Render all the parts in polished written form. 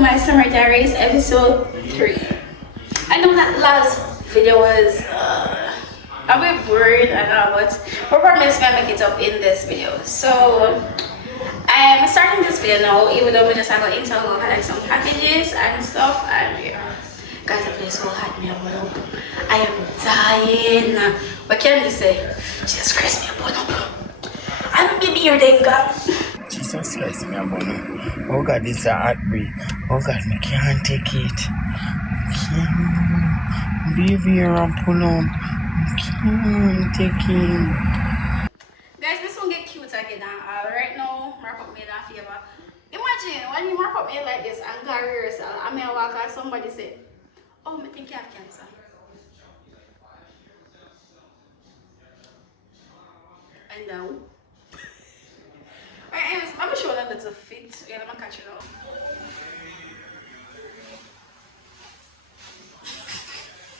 my summer diaries episode 3. I know that last video was a bit boring and all, but we promise gonna make it up in this video. So I'm starting this video now, even though we just have an intro of like some packages and stuff. And yeah, guys, I feel so hot me up. I am dying. What can you say? Jesus Christ, me up. I'm baby your denga. Jesus Christ, me abona. Oh God, this is a heartbreak. Oh God, me can't take it. Can't baby here and pull on. Can't take it. Guys, this one get cute again. Right now, mark up me in a favor. Imagine when you mark up me like this and go rehearsal. I may walk out, somebody say, "Oh, I think you have cancer." I know. Alright, anyways, I'm sure that it's a fit. Yeah, I'm gonna catch it up.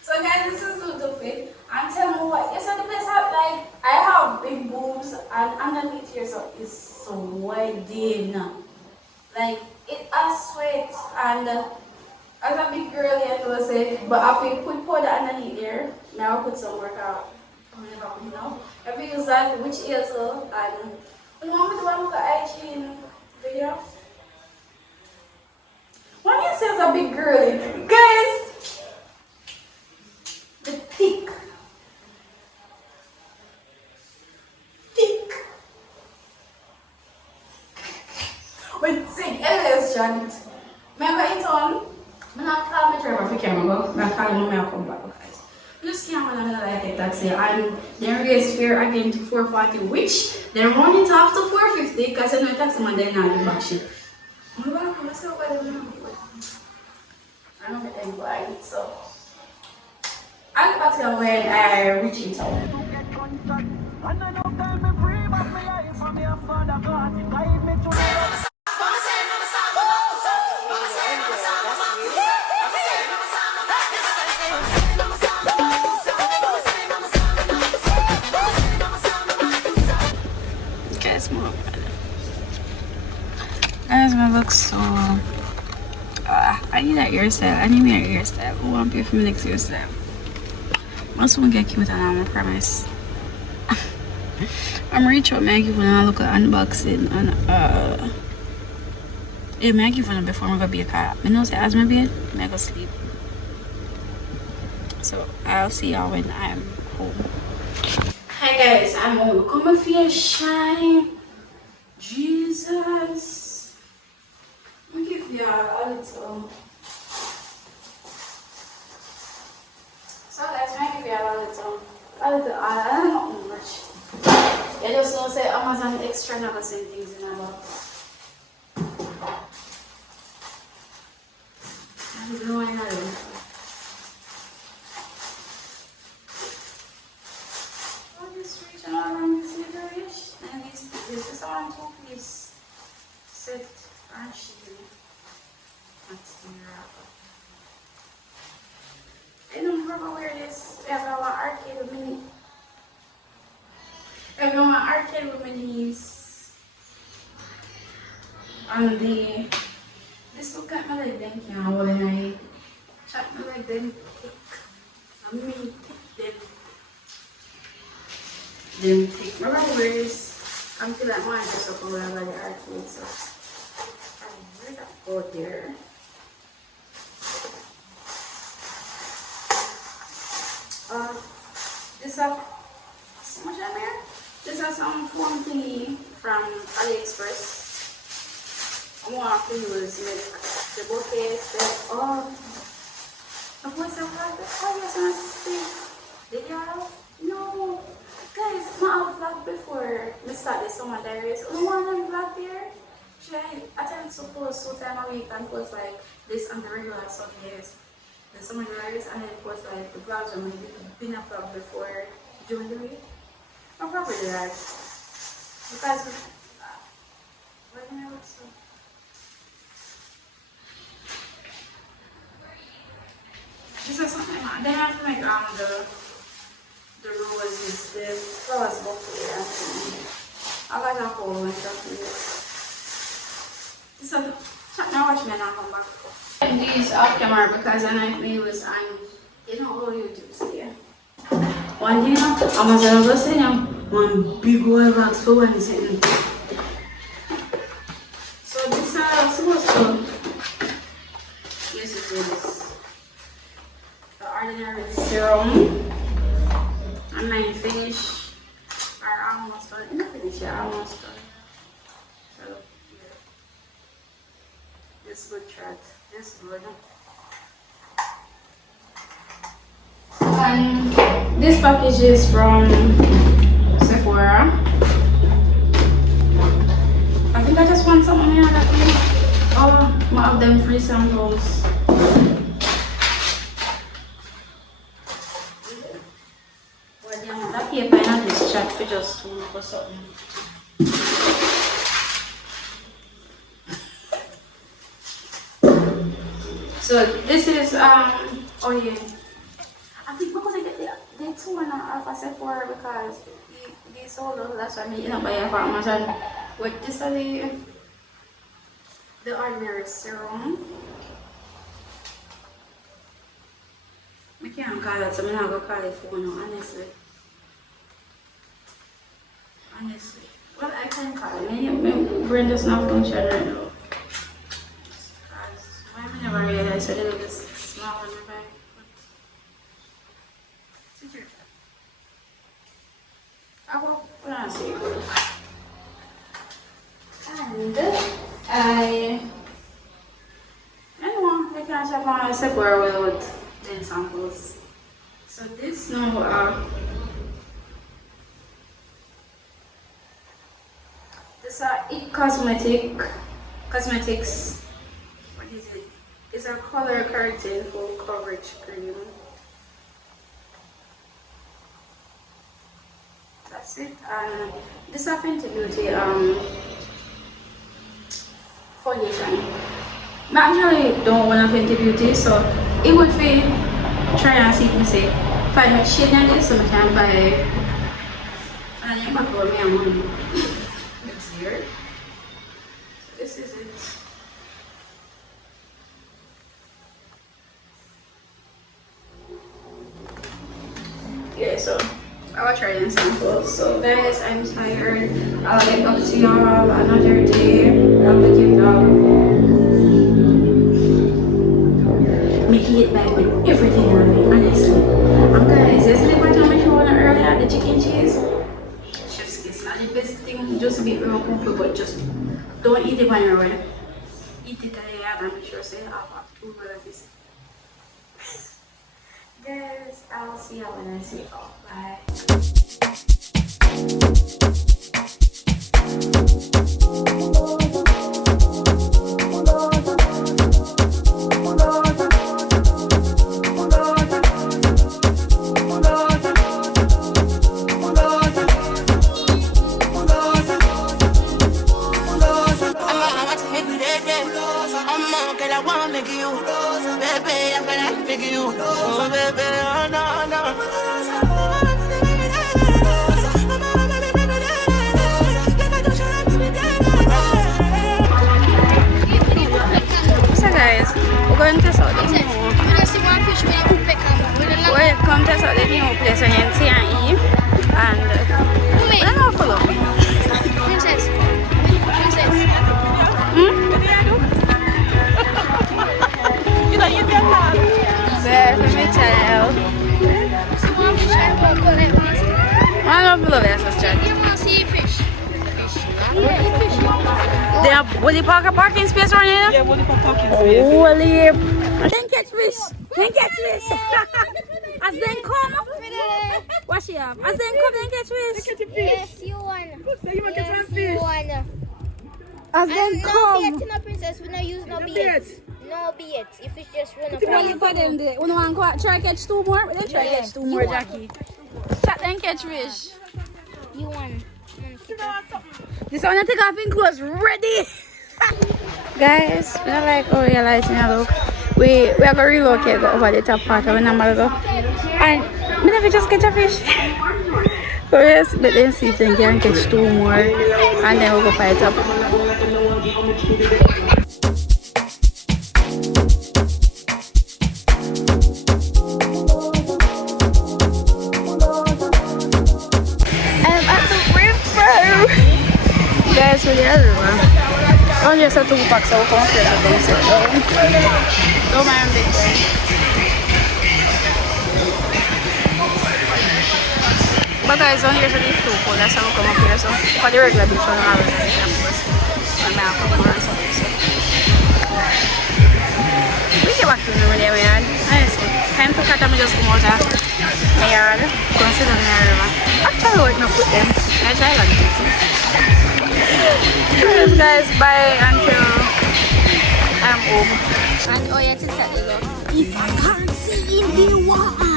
So guys, this is the fit. And tell me what, yes, the place have like I have big boobs and underneath here so it's sweating. Like it has sweat and as a big girl you know say, but after you put powder underneath there, now put some workout. You know. If you use that which is and you want me to look at hygiene video? When you say it's a big girl, guys, the thick. Wait, see, LS Janet. Remember it's on? I'm not calling my driver for camera, but I'm calling my come back, guys. Just camera and I like a taxi and then raise fare again to 440, which then run it off to 450 because I know the taxi man then not the back ship. I don't get them blind, so I'll get back to you when I reach it out. Guys, my look so I need that hairstyle. I need me a hairstyle. Who want to pay for my next hairstyle? Must want to get cute and I promise. I'm reach out, may I give one a look at unboxing and yeah, may I give one before I go be a car. I know say as my bed, may I go sleep. So I'll see y'all when I'm home. Hi guys, I'm home. Look at my face shine. Jesus. Let me give y'all a little. So guys, I give y'all a little. I don't know much. I just know say Amazon extra never send things in a box. I don't know why I don't. I'll just reach out and this niggerish. And this is on 2-piece set actually. That's the wrapper. I don't remember where this everyone arcade with me. Everyone arcade with minis. And the this look at my leg then can when I chat my leg then thick. I mean thick then thick. Remember where this I'm feel like mine just up over by the arcade so where that go there. This have so much on there. This has some foam thingy from AliExpress. I want to use the bouquet. The voice of God. Oh, yes, I see. Did y'all? No. Guys, I vlogged before I started summer diaries. Only one of them vlog there. I tend to post 2 times a week and post like this and the regular Sundays. The summer diaries and then post like the vlogs when we've been a vlog before during the week. I'm probably do that because what do I look so? This is something they have to make the roses, the flowers bouquet actually. I like a whole bunch of it. This is Now watch me and I'll come back. And these off camera because I know videos and you know how YouTube stay. One thing Amazon was saying one big wall box for one thing. So this is supposed to use it with the ordinary serum. And then finish are almost done. Not finish, yeah, almost done. So yeah. This good chat. This good. And this package is from Sephora. I think I just want something here that way. Oh, more of them free samples. Well, yeah, that paper and this chat for just look for something. So this is oh yeah. I think we're gonna get the two and a half at Sephora because they sold out. That's why I'm eating up by a farmers and what this are the ordinary serum. I can't call it, so I'm not gonna call it for now, honestly. Honestly. Well I can call it. My brain does not function right now. I never realized a little bit small in my bag. I will put on a secret. And I can't shop on Sephora without 10 samples. So this now this are cosmetics. What is it? It's a color correcting full coverage cream. That's it. And this is Fenty Beauty foundation. I actually don't want a Fenty Beauty, so it would be try and see if you say find a shade in this so I can buy and then back over me and money. Next year. So this is it. Yeah, so I'll try and samples. So guys, I'm tired. I'll get back to y'all another day. I'll make it vlog. Making it back with everything on me, honestly. And guys, yesterday what time I showed earlier, the chicken cheese. Chef's kiss, not the best thing, just a bit real cool, but just don't eat it on your way. Eat it at the I'm sure say half up 2 this. Guys, I'll see y'all when I see y'all. Bye. We're going to test out the new. We're going to test out the new place on NT&E and I don't know follow. Princess. You know you get that. Let me tell. I don't follow this sister. You want to see fish? They have Woolly Park parking space right here? Yeah, Woolly Park parking space. Woolly. Then catch fish. Then catch fish. As then come. What she have? As then come, then catch fish. Yes, you won. Yes, you won. As then come. No bait, no princess. We don't use no bait. No bait. If it's just run up. Only for them there. We don't want to try catch 2 more. We don't try catch 2 more, Jackie. Chat then catch fish. You won. This one I take off in clothes ready. Guys, we don't like how realizing a look. We are going to relocate go over the top part of the number go. And we never just catch a fish. So yes, but then see if they can catch 2 more and then we'll go fight up. Guys, so yeah, on just a 2 pack, so come straight to them. So don't mind me. But guys, on here, so these 2 food, that's how we come up here. So for the regular beef, so I don't have anything, of course. And now come on, so we get back to the video, man. Honestly, time to cut them just come out of my yard. Consider the river. Actually, what not put them. I try like this. Yes, guys, bye until I'm home. And oh yeah, to tell you, if I can't see in the water,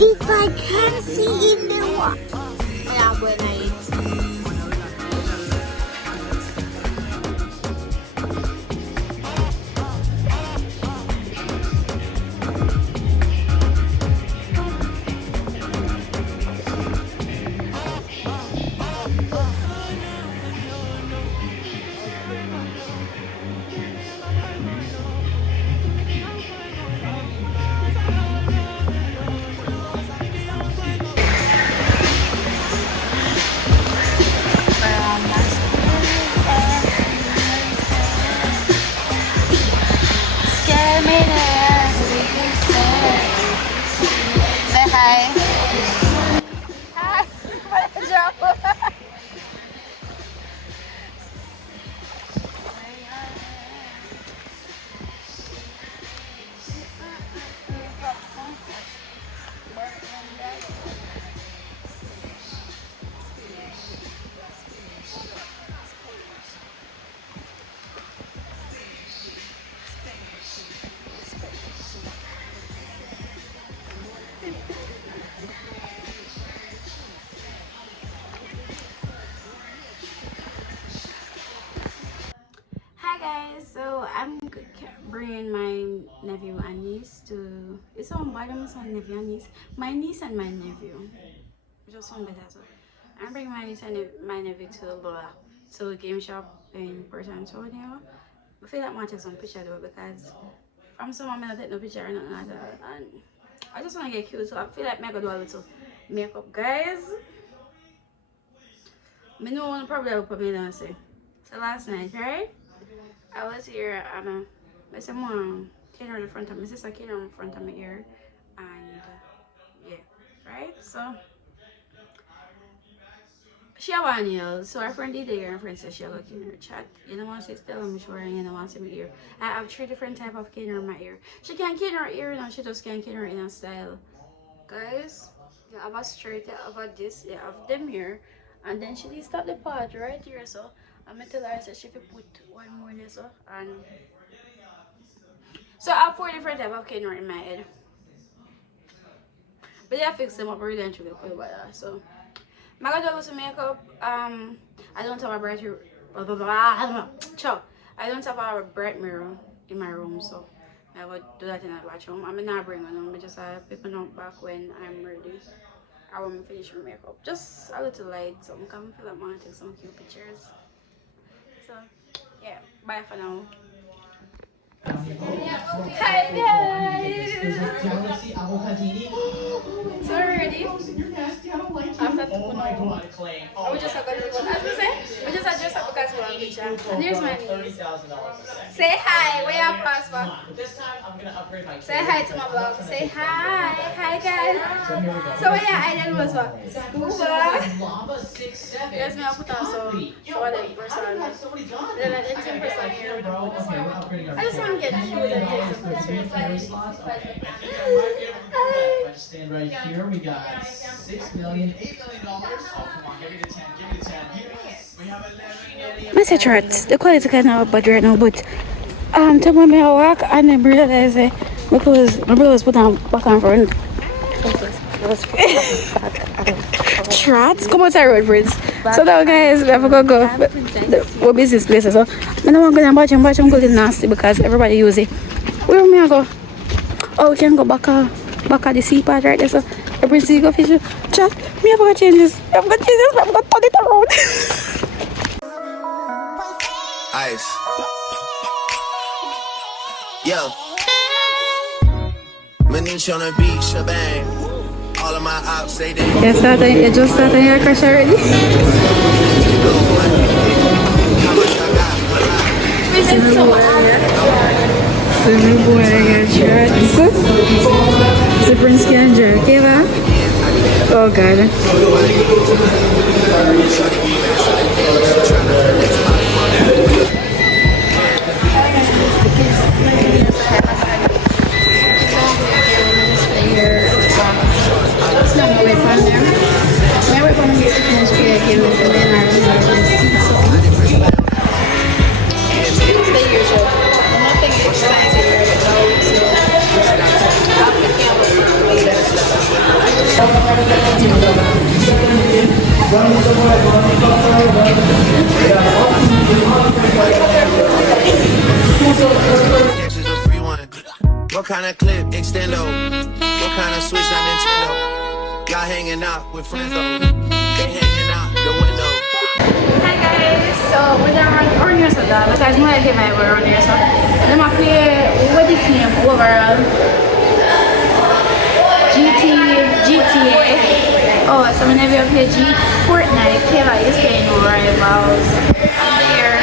if I can't see in the water, yeah, good night. So I'm bringing my nephew and niece to. It's on by them, son, nephew and niece. My niece and my nephew. Just one better. So I'm bringing my niece and my nephew to a game shop in Port Antonio. I feel like I want to take some picture though because from someone I take no picture or nothing like that, and I just want to get cute. So I feel like I'm gonna do a little makeup, guys. I know one probably will put me down. Say so last night, right? I was here and I said, Mom, came in front of me. My sister came in front of my ear, and yeah, right? So she have on nails. So our friend did there, and her friend said she have a in her chat. You know what I say? Still, I'm sure you know what I say my ear. I have 3 different type of cane in my ear. She can't cane her ear now. She just can't cane her in a style. Guys, you have a straight, you have a this, you have them here, and then she did stop the part right here. So I'm gonna tell her I said she could put one more there, so and so I have 4 different type of cane in my head. But yeah, I fix them up really and truly cool about that. So I'm gonna do some makeup. I don't have a bright I don't have a bright mirror in my room, so I would do that in the bathroom. I'm not bringing them, I just picking up back when I'm ready. I want to finish my makeup. Just a little light, so I'm gonna feel like I want to take some cute pictures. So yeah, bye for now. Hi guys! So ready? After we just got as we say, we just dress up because we want picture. And here's my niece. Say hi, where you pass for? Say hi to my vlog. Say hi. Hi guys. So yeah, I did was what? Scuba. Yes, me I put on so the person. Then I did 10% here. I just want to get cute and take some pictures. If I just stand right here, we got $6 million, $8 million. Oh, come on, give me the 10, give me the 10. Yes, we have 11 million. Message charts. The quality kind of bad right now, but to when I walk and then realize my clothes put on back and front. Trats, come out the road, friends. So now guys, we have to go. We're business places, so I don't want to go and watch them go nasty because everybody use it. Where may I go? Oh, we can go back at the sea part right there, so every sea go fish. Chat, me have to change this. I'm going to change this, I'm going to turn it around. Ice. Yo. Manish on the beach, shebang. All of my ops say they. Yes, you just started your crush already. Swimming pool and get shirts. The prince can jerk it up. Oh god. It's not my way from there. My way from here is again and then I stay here, so nothing exciting right now. So I'll pick you up later. Cash is a free one. What kind of clip? Extendo. What kind of switch on Nintendo? Y'all hanging out with friends though. They hanging out the window. Hi guys, so we're on here so that besides my game we're on here so I'm up here what the game overall GTA. Oh, so whenever you play Fortnite, Kayla is playing Rivals. I'm there.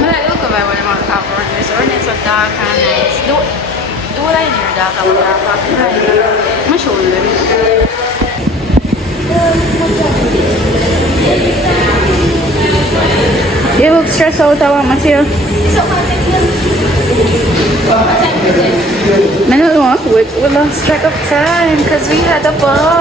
But I look over when I'm on top of this, or it's so dark and nice. Do what I near dark, I would dark off my shoulder. You look stressed out, Matthew. I don't know, we lost track of time because we had a ball.